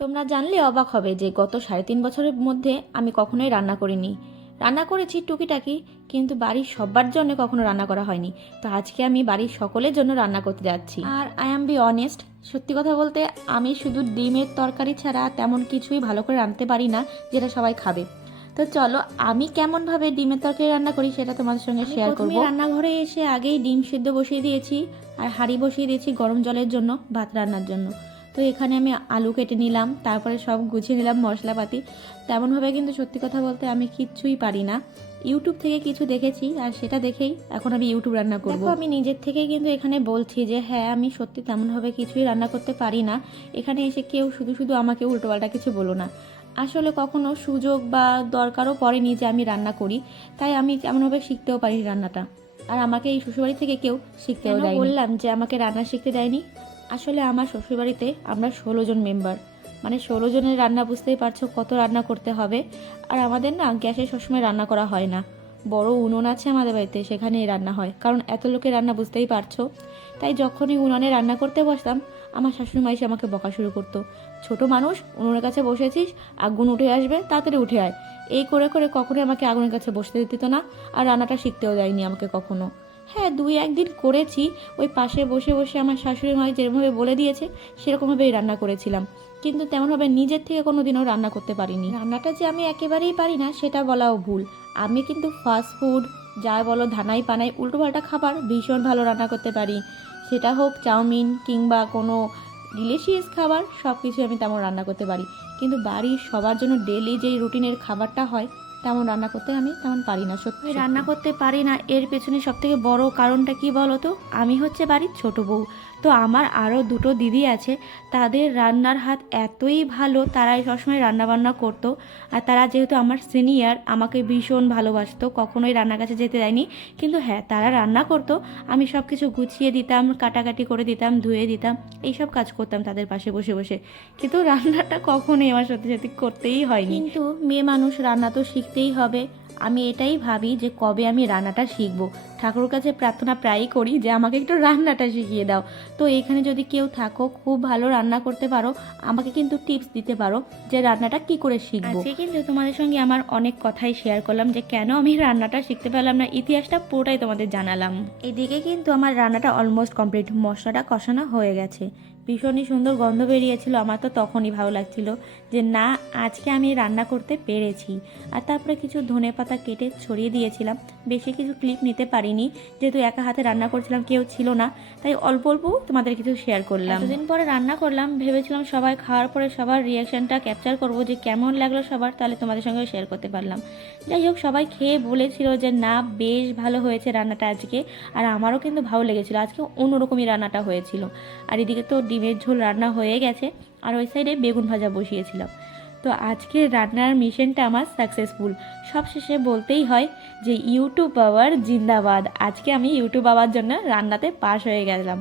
তোমরা জানলে অবাক হবে যে গত 3.5 বছরের মধ্যে আমি কখনোই রান্না করিনি। রান্না করেছি টুকিটাকি, কিন্তু বাড়ির সবার জন্য কখনো রান্না করা হয়নি। তো আজকে আমি বাড়ির সকলের জন্য রান্না করতে যাচ্ছি। আর আই অ্যাম বি অনেস্ট, সত্যি কথা বলতে আমি শুধু ডিমের তরকারি ছাড়া তেমন কিছুই ভালো করে রাঁধতে পারি না যেটা সবাই খাবে। তো চলো আমি কেমনভাবে ডিমের তরকারি রান্না করি সেটা তোমাদের সঙ্গে শেয়ার করব। রান্নাঘরে এসে আগেই ডিম সিদ্ধ বসিয়ে দিয়েছি আর হাঁড়ি বসিয়ে দিয়েছি গরম জলের জন্য, ভাত রান্নার জন্য। তো এখানে আমি আলু কেটে নিলাম, তারপরে সব গুছিয়ে নিলাম মশলাপাতি। তেমনভাবে কিন্তু সত্যি কথা বলতে আমি কিচ্ছুই পারি না। ইউটিউব থেকে কিছু দেখেছি আর সেটা দেখেই এখন আমি ইউটিউব রান্না করব। আমি নিজের থেকেই কিন্তু এখানে বলছি যে হ্যাঁ, আমি সত্যি তেমনভাবে কিছুই রান্না করতে পারি না। এখানে এসে কেউ শুধু শুধু আমাকে উল্টোপাল্টা কিছু বলো না। আসলে কখনো সুযোগ বা দরকারও পড়েনি যে আমি রান্না করি, তাই আমি তেমনভাবে শিখতেও পারি রান্নাটা। আর আমাকে এই শ্বশুরবাড়ি থেকে কেউ শিখতেও দেয়নি। বললাম যে আমাকে রান্না শিখতে দেয়নি। আসলে আমার শ্বশুরবাড়িতে আমরা 16 জন মেম্বার, মানে 16 জনের রান্না, বুঝতেই পারছো কত রান্না করতে হবে। আর আমাদের না গ্যাসে সবসময় রান্না করা হয় না, বড় উনুন আছে আমাদের বাড়িতে, সেখানেই রান্না হয়, কারণ এত লোকের রান্না বুঝতেই পারছো। তাই যখনই উনুনে রান্না করতে বসতাম আমার শাশুড়ি এসে আমাকে বকা শুরু করতো, ছোট মানুষ, উনুনের কাছে বসেছিস, আগুন উঠে আসবে, তাড়াতাড়ি উঠে আয়। এই করে করে কখনোই আমাকে আগুনের কাছে বসতে দিত না, আর রান্নাটা শিখতেও দেয়নি আমাকে কখনো। হ্যাঁ, 2-1 দিন করেছি, ওই পাশে বসে বসে আমার শাশুড়ি মা যেরকমভাবে বলে দিয়েছে সেরকমভাবেই রান্না করেছিলাম, কিন্তু তেমনভাবে নিজের থেকে কোনো দিনও রান্না করতে পারিনি। রান্নাটা যে আমি একেবারেই পারি না সেটা বলাও ভুল। আমি কিন্তু ফাস্ট ফুড, যা বলো ধানাই পানাই উল্টোপাল্টা খাবার ভীষণ ভালো রান্না করতে পারি। সেটা হোক চাউমিন কিংবা কোনো ডিলিশিয়াস খাবার, সব কিছু আমি তেমন রান্না করতে পারি। কিন্তু বাড়ির সবার জন্য ডেলি যেই রুটিনের খাবারটা হয় তেমন রান্না করতে আমি তেমন পারি না। সত্যি রান্না করতে পারি না, এর পেছনে সবথেকে বড় কারণটা কি বলো তো? আমি হচ্ছে বাড়ির ছোট বউ। তো আমার আরও 2টো দিদি আছে, তাদের রান্নার হাত এতই ভালো, তারাই সবসময় রান্নাবান্না করতো। আর তারা যেহেতু আমার সিনিয়র, আমাকে ভীষণ ভালোবাসতো, কখনোই রান্নার কাছে যেতে দেয়নি। কিন্তু হ্যাঁ, তারা রান্না করতো, আমি সব কিছু গুছিয়ে দিতাম, কাটাকাটি করে দিতাম, ধুয়ে দিতাম, এইসব কাজ করতাম তাদের পাশে বসে বসে। কিন্তু রান্নাটা কখনোই আমার সত্যি সত্যি করতেই হয়নি। কিন্তু মেয়ে মানুষ, রান্না তো শিখতেই হবে। আমি এটাই ভাবি যে কবে আমি রান্নাটা শিখবো। ঠাকুরের কাছে প্রার্থনা প্রায়ই করি যে আমাকে একটু রান্নাটা শিখিয়ে দাও। তো এখানে যদি কেউ থাকো, খুব ভালো রান্না করতে পারো, আমাকে কিন্তু টিপস দিতে পারো যে রান্নাটা কি করে শিখবো। আজকে কিন্তু তোমাদের সঙ্গে আমার অনেক কথাই শেয়ার করলাম যে কেন আমি রান্নাটা শিখতে পারলাম না, ইতিহাসটা পুরোটাই তোমাদের জানালাম। এদিকে কিন্তু আমার রান্নাটা অলমোস্ট কমপ্লিট, মশলাটা কষানো হয়ে গেছে, ভীষণই সুন্দর গন্ধ বেরিয়েছিল। আমার তো তখনই ভালো লাগছিল যে না, আজকে আমি রান্না করতে পেরেছি। আর তারপরে কিছু ধনেপাতা কেটে ছড়িয়ে দিয়েছিলাম, বেশি কিছু ক্লিপ নিতে পারিনি যেহেতু একা হাতে রান্না করছিলাম, কেউ ছিল না, তাই অল্প অল্প তোমাদের কিছু শেয়ার করলাম। এতদিন পরে রান্না করলাম, ভেবেছিলাম সবাই খাওয়ার পরে সবার রিয়াকশানটা ক্যাপচার করবো যে কেমন লাগলো সবার, তাহলে তোমাদের সঙ্গেও শেয়ার করতে পারলাম। যাই হোক, সবাই খেয়ে বলেছিল যে না, বেশ ভালো হয়েছে রান্নাটা আজকে। আর আমারও কিন্তু ভালো লেগেছিলো, আজকে অন্যরকমই রান্নাটা হয়েছিল। আর এদিকে তো ডিমের ঝোল রান্না হয়ে গেছে, আর ওই সাইডে বেগুন ভাজা বসিয়েছিলাম। তো আজকের রান্নার মিশনটা আমার সাকসেসফুল। সবশেষে বলতেই হয় যে ইউটিউব পাওয়ার জিন্দাবাদ। আজকে আমি ইউটিউব পাওয়ার জন্য রান্নাতে পাস হয়ে গেলাম।